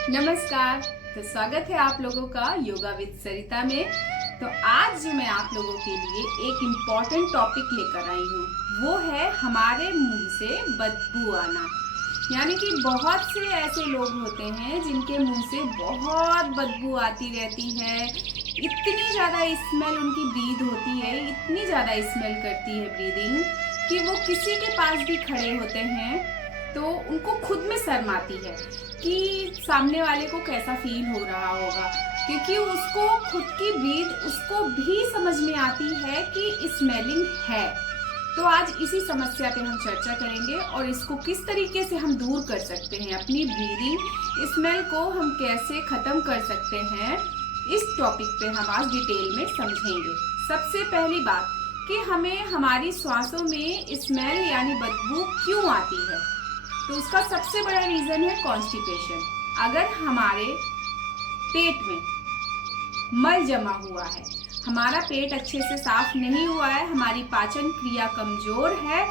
नमस्कार। तो स्वागत है आप लोगों का योगा विद सरिता में। तो आज जो मैं आप लोगों के लिए एक इम्पॉर्टेंट टॉपिक लेकर आई हूँ वो है हमारे मुंह से बदबू आना। यानी कि बहुत से ऐसे लोग होते हैं जिनके मुंह से बहुत बदबू आती रहती है। इतनी ज़्यादा स्मेल उनकी ब्रीद होती है, इतनी ज़्यादा स्मेल करती है ब्रीदिंग कि वो किसी के पास भी खड़े होते हैं तो उनको खुद में शर्म आती है कि सामने वाले को कैसा फील हो रहा होगा, क्योंकि उसको खुद की ब्रीद उसको भी समझ में आती है कि स्मेलिंग है। तो आज इसी समस्या पे हम चर्चा करेंगे और इसको किस तरीके से हम दूर कर सकते हैं, अपनी ब्रीदिंग स्मेल को हम कैसे खत्म कर सकते हैं, इस टॉपिक पे हम आज डिटेल में समझेंगे। सबसे पहली बात कि हमें हमारी सांसों में स्मेल यानी बदबू क्यों आती है। तो उसका सबसे बड़ा रीजन है कॉन्स्टिपेशन। अगर हमारे पेट में मल जमा हुआ है, हमारा पेट अच्छे से साफ नहीं हुआ है, हमारी पाचन क्रिया कमजोर है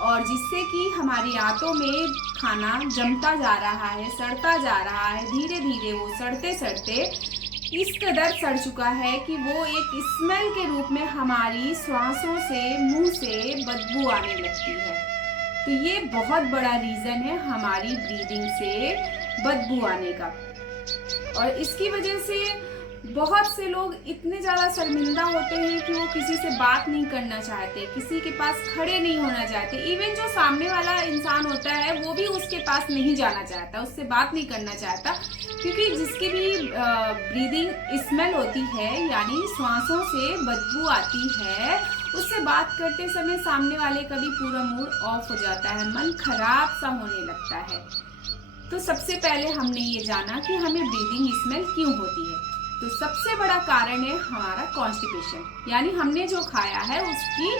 और जिससे कि हमारी आंतों में खाना जमता जा रहा है, सड़ता जा रहा है, धीरे धीरे वो सड़ते सड़ते इस कदर सड़ चुका है कि वो एक स्मेल के रूप में हमारी सांसों से, मुंह से बदबू आने लगती है। तो ये बहुत बड़ा रीजन है हमारी ब्रीदिंग से बदबू आने का। और इसकी वजह से बहुत से लोग इतने ज्यादा शर्मिंदा होते हैं कि वो किसी से बात नहीं करना चाहते, किसी के पास खड़े नहीं होना चाहते। इवन जो सामने वाला इंसान होता है वो भी उसके पास नहीं जाना चाहता, उससे बात नहीं करना चाहता, क्योंकि जिसकी भी ब्रीदिंग स्मेल होती है यानी सांसों से बदबू आती है, उससे बात करते समय सामने वाले का भी पूरा मूड ऑफ हो जाता है, मन खराब सा होने लगता है। तो सबसे पहले हमने ये जाना कि हमें ब्रीदिंग स्मेल क्यों होती है। तो सबसे बड़ा कारण है हमारा कॉन्स्टिपेशन, यानी हमने जो खाया है उसकी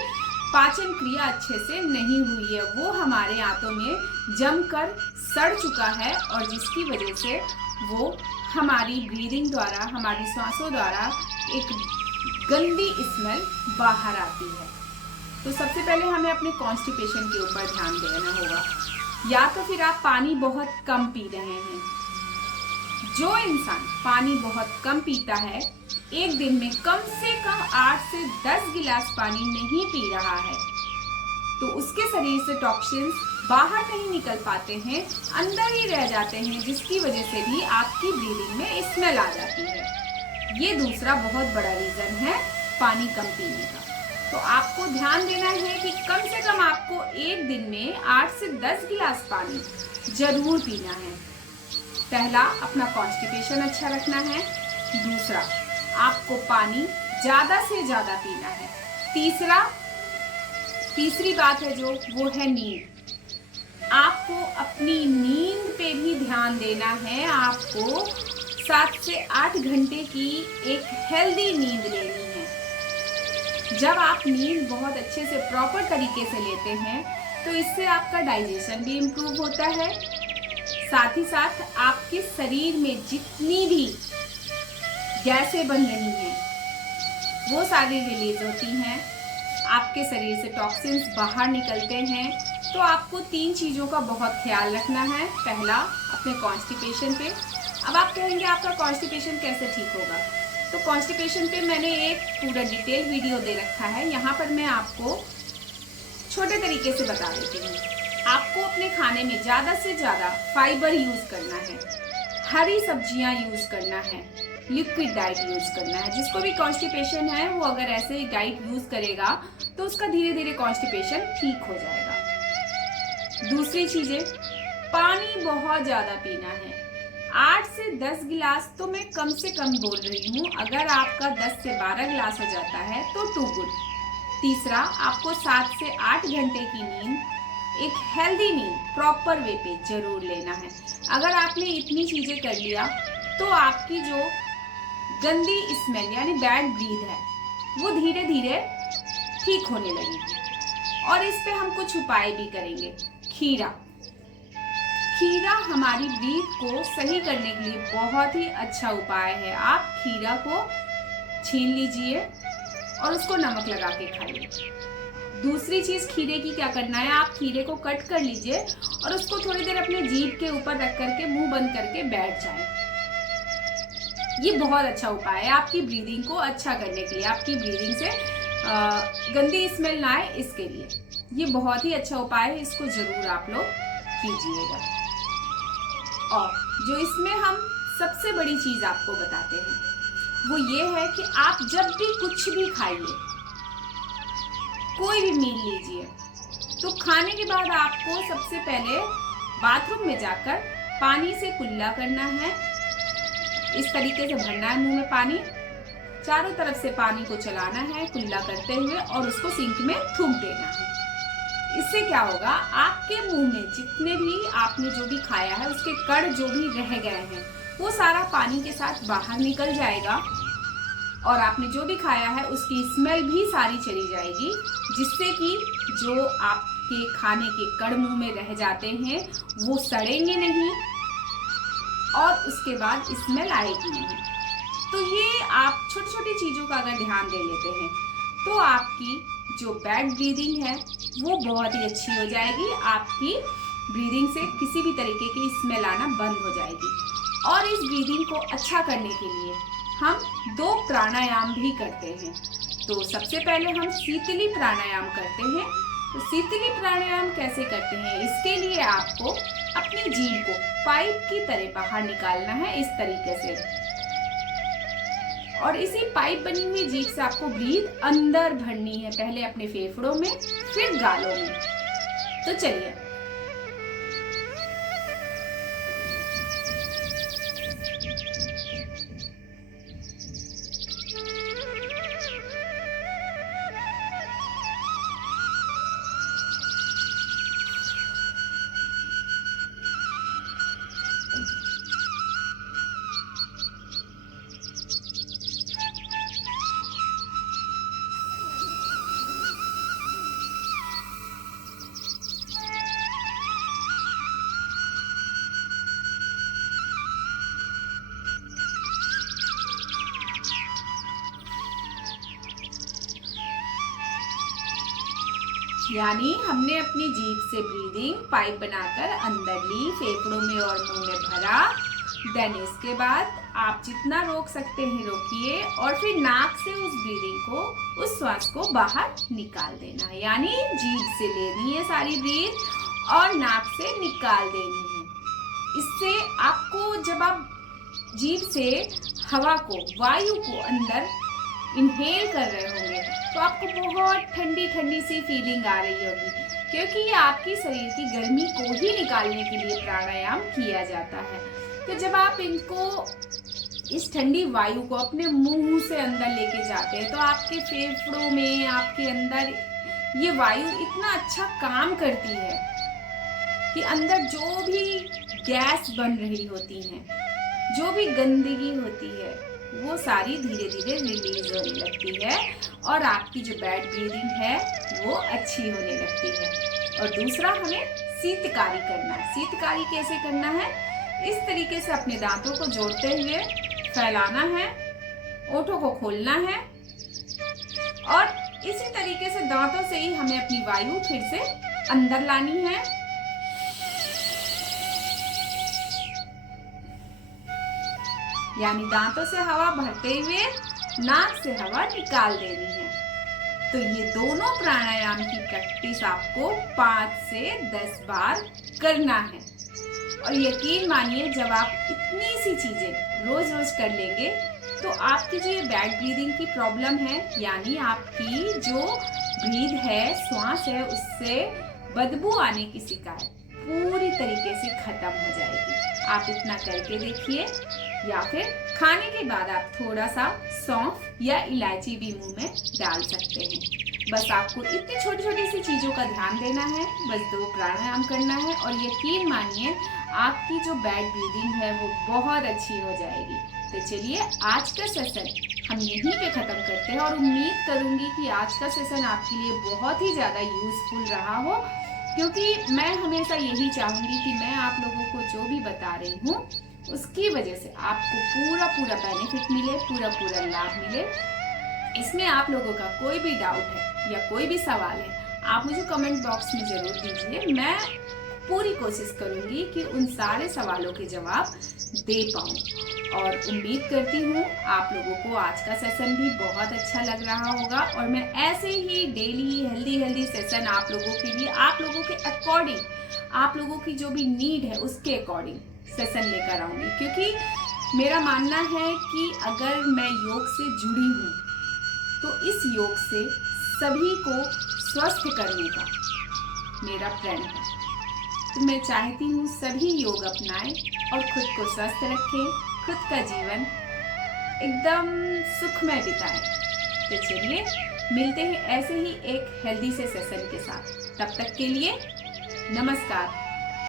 पाचन क्रिया अच्छे से नहीं हुई है, वो हमारे आंतों में जमकर सड़ चुका है और जिसकी वजह से वो हमारी ब्रीदिंग द्वारा, हमारी सांसों द्वारा एक गंदी स्मेल बाहर आती है। तो सबसे पहले हमें अपने कॉन्स्टिपेशन के ऊपर ध्यान देना होगा। या तो फिर आप पानी बहुत कम पी रहे हैं। जो इंसान पानी बहुत कम पीता है, एक दिन में कम से कम 8 से 10 गिलास पानी नहीं पी रहा है, तो उसके शरीर से टॉक्सिन्स बाहर नहीं निकल पाते हैं, अंदर ही रह जाते हैं, जिसकी वजह से भी आपकी ब्रीदिंग में स्मेल आ जाती है। ये दूसरा बहुत बड़ा रीजन है पानी कम पीने का। तो आपको ध्यान देना है कि कम से कम आपको एक दिन में 8 से 10 गिलास पानी जरूर पीना है। पहला, अपना कॉन्स्टिपेशन अच्छा रखना है। दूसरा, आपको पानी ज्यादा से ज्यादा पीना है। तीसरी बात है जो वो है नींद। आपको अपनी नींद पे भी ध्यान देना है। आपको 7 से 8 घंटे की एक हेल्दी नींद लेनी है। जब आप नींद बहुत अच्छे से प्रॉपर तरीके से लेते हैं तो इससे आपका डाइजेशन भी इम्प्रूव होता है, साथ ही साथ आपके शरीर में जितनी भी गैसें बन रही हैं वो सारी रिलीज होती हैं, आपके शरीर से टॉक्सिन्स बाहर निकलते हैं। तो आपको 3 चीज़ों का बहुत ख्याल रखना है। पहला, अपने कॉन्स्टिपेशन पे। अब आप कहेंगे आपका कॉन्स्टिपेशन कैसे ठीक होगा, तो कॉन्स्टिपेशन पे मैंने एक पूरा डिटेल वीडियो दे रखा है, यहाँ पर मैं आपको छोटे तरीके से बता देती हूँ। आपको अपने खाने में ज़्यादा से ज़्यादा फाइबर यूज़ करना है, हरी सब्जियाँ यूज़ करना है, लिक्विड डाइट यूज़ करना है। जिसको भी कॉन्स्टिपेशन है वो अगर ऐसे ही डाइट यूज़ करेगा तो उसका धीरे धीरे कॉन्स्टिपेशन ठीक हो जाएगा। दूसरी चीज़ें, पानी बहुत ज़्यादा पीना है। 8 से 10 गिलास तो मैं कम से कम बोल रही हूँ, अगर आपका 10 से 12 गिलास हो जाता है तो टू गुड। तीसरा, आपको 7 से 8 घंटे की नींद, एक हेल्दी नींद प्रॉपर वे पे जरूर लेना है। अगर आपने इतनी चीजें कर लिया तो आपकी जो गंदी स्मेल यानी बैड ब्रीथ है वो धीरे धीरे ठीक होने लगेगी। और इस पे हम कुछ उपाय भी करेंगे। खीरा हमारी ब्रीथ को सही करने के लिए बहुत ही अच्छा उपाय है। आप खीरा को छील लीजिए और उसको नमक लगा के खाइए। दूसरी चीज खीरे की क्या करना है, आप खीरे को कट कर लीजिए और उसको थोड़ी देर अपने जीभ के ऊपर रख करके मुंह बंद करके बैठ जाए। ये बहुत अच्छा उपाय है आपकी ब्रीदिंग को अच्छा करने के लिए, आपकी ब्रीदिंग से गंदी स्मेल ना आए इसके लिए। ये बहुत ही अच्छा उपाय है, इसको जरूर आप लोग कीजिएगा। और जो इसमें हम सबसे बड़ी चीज आपको बताते हैं वो ये है कि आप जब भी कुछ भी खाइए, कोई भी मील लीजिए, तो खाने के बाद आपको सबसे पहले बाथरूम में जाकर पानी से कुल्ला करना है। इस तरीके से भरना है मुंह में पानी, चारों तरफ से पानी को चलाना है कुल्ला करते हुए और उसको सिंक में थूक देना है। इससे क्या होगा, आपके मुंह में जितने भी आपने जो भी खाया है उसके कण जो भी रह गए हैं वो सारा पानी के साथ बाहर निकल जाएगा और आपने जो भी खाया है उसकी स्मेल भी सारी चली जाएगी, जिससे कि जो आपके खाने के कण मुंह में रह जाते हैं वो सड़ेंगे नहीं और उसके बाद स्मेल आएगी नहीं। तो ये आप छोटी छोटी चीजों का अगर ध्यान दे लेते हैं तो आपकी जो बैड ब्रीदिंग है वो बहुत ही अच्छी हो जाएगी। आपकी ब्रीदिंग से किसी भी तरीके की स्मेल आना बंद हो जाएगी। और इस ब्रीदिंग को अच्छा करने के लिए हम 2 प्राणायाम भी करते हैं। तो सबसे पहले हम शीतली प्राणायाम करते हैं। तो शीतली प्राणायाम कैसे करते हैं, इसके लिए आपको अपनी जीभ को पाइप की तरह बाहर निकालना है इस तरीके से, और इसी पाइप बनी हुई जीभ से आपको ब्रीथ अंदर भरनी है, पहले अपने फेफड़ों में फिर गालों में। तो चलिए, यानी हमने अपनी जीभ से ब्रीदिंग पाइप बनाकर अंदर ली, फेफड़ों में और मुंह में भरा। देन इसके बाद आप जितना रोक सकते हैं रोकिए और फिर नाक से उस ब्रीदिंग को, उस श्वास को बाहर निकाल देना है। यानी जीभ से लेनी है सारी ब्रीथ और नाक से निकाल देनी है। इससे आपको, जब आप जीभ से हवा को, वायु को अंदर इनहेल कर रहे होंगे तो आपको बहुत ठंडी ठंडी सी फीलिंग आ रही होगी, क्योंकि ये आपकी शरीर की गर्मी को ही निकालने के लिए प्राणायाम किया जाता है। तो जब आप इनको, इस ठंडी वायु को अपने मुंह से अंदर लेके जाते हैं तो आपके फेफड़ों में, आपके अंदर ये वायु इतना अच्छा काम करती है कि अंदर जो भी गैस बन रही होती है, जो भी गंदगी होती है, वो सारी धीरे धीरे रिलीज होने लगती है और आपकी जो बैड ब्रीदिंग है वो अच्छी होने लगती है। और दूसरा, हमें शीतकारी करना है। शीतकारी कैसे करना है, इस तरीके से अपने दांतों को जोड़ते हुए फैलाना है, ओठों को खोलना है और इसी तरीके से दांतों से ही हमें अपनी वायु फिर से अंदर लानी है। यानी दांतों से हवा भरते हुए नाक से हवा निकाल देनी है। तो ये दोनों प्राणायाम की प्रैक्टिस आपको 5 से 10 बार करना है। और यकीन मानिए, जब आप इतनी सी चीजें रोज रोज कर लेंगे तो आपकी जो ये बैड ब्रीदिंग की प्रॉब्लम है, यानी आपकी जो ब्रीद है, श्वास है, उससे बदबू आने की शिकायत पूरी तरीके से खत्म हो जाएगी। आप इतना करके देखिए, या फिर खाने के बाद आप थोड़ा सा सौंफ या इलायची भी मुंह में डाल सकते हैं। बस आपको इतनी छोटी छोटी सी चीजों का ध्यान देना है, बस 2 प्राणायाम करना है और यकीन मानिए आपकी जो बैड ब्रीदिंग है वो बहुत अच्छी हो जाएगी। तो चलिए, आज का सेशन हम यहीं पे खत्म करते हैं और उम्मीद करूंगी कि आज का सेशन आपके लिए बहुत ही ज्यादा यूजफुल रहा हो, क्योंकि मैं हमेशा यही चाहूंगी कि मैं आप लोगों को जो भी बता रही हूँ उसकी वजह से आपको पूरा पूरा बेनिफिट मिले, पूरा पूरा लाभ मिले। इसमें आप लोगों का कोई भी डाउट है या कोई भी सवाल है, आप मुझे कमेंट बॉक्स में ज़रूर दीजिए। मैं पूरी कोशिश करूंगी कि उन सारे सवालों के जवाब दे पाऊँ। और उम्मीद करती हूँ आप लोगों को आज का सेशन भी बहुत अच्छा लग रहा होगा, और मैं ऐसे ही डेली हेल्दी सेशन आप लोगों के लिए, आप लोगों के अकॉर्डिंग, आप लोगों की जो भी नीड है उसके अकॉर्डिंग सेशन लेकर आऊंगी। क्योंकि मेरा मानना है कि अगर मैं योग से जुड़ी हूँ तो इस योग से सभी को स्वस्थ करने का मेरा प्रण है। तो मैं चाहती हूँ सभी योग अपनाएं और खुद को स्वस्थ रखें, खुद का जीवन एकदम सुखमय बिताएं। तो चलिए मिलते हैं ऐसे ही एक हेल्दी से सेशन के साथ। तब तक के लिए नमस्कार।